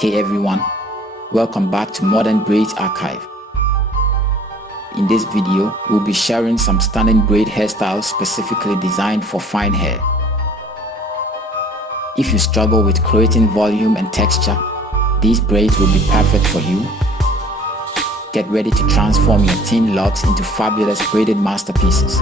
Hey everyone, welcome back to Modern Braids Archive. In this video, we'll be sharing some stunning braid hairstyles specifically designed for fine hair. If you struggle with creating volume and texture, these braids will be perfect for you. Get ready to transform your thin locks into fabulous braided masterpieces.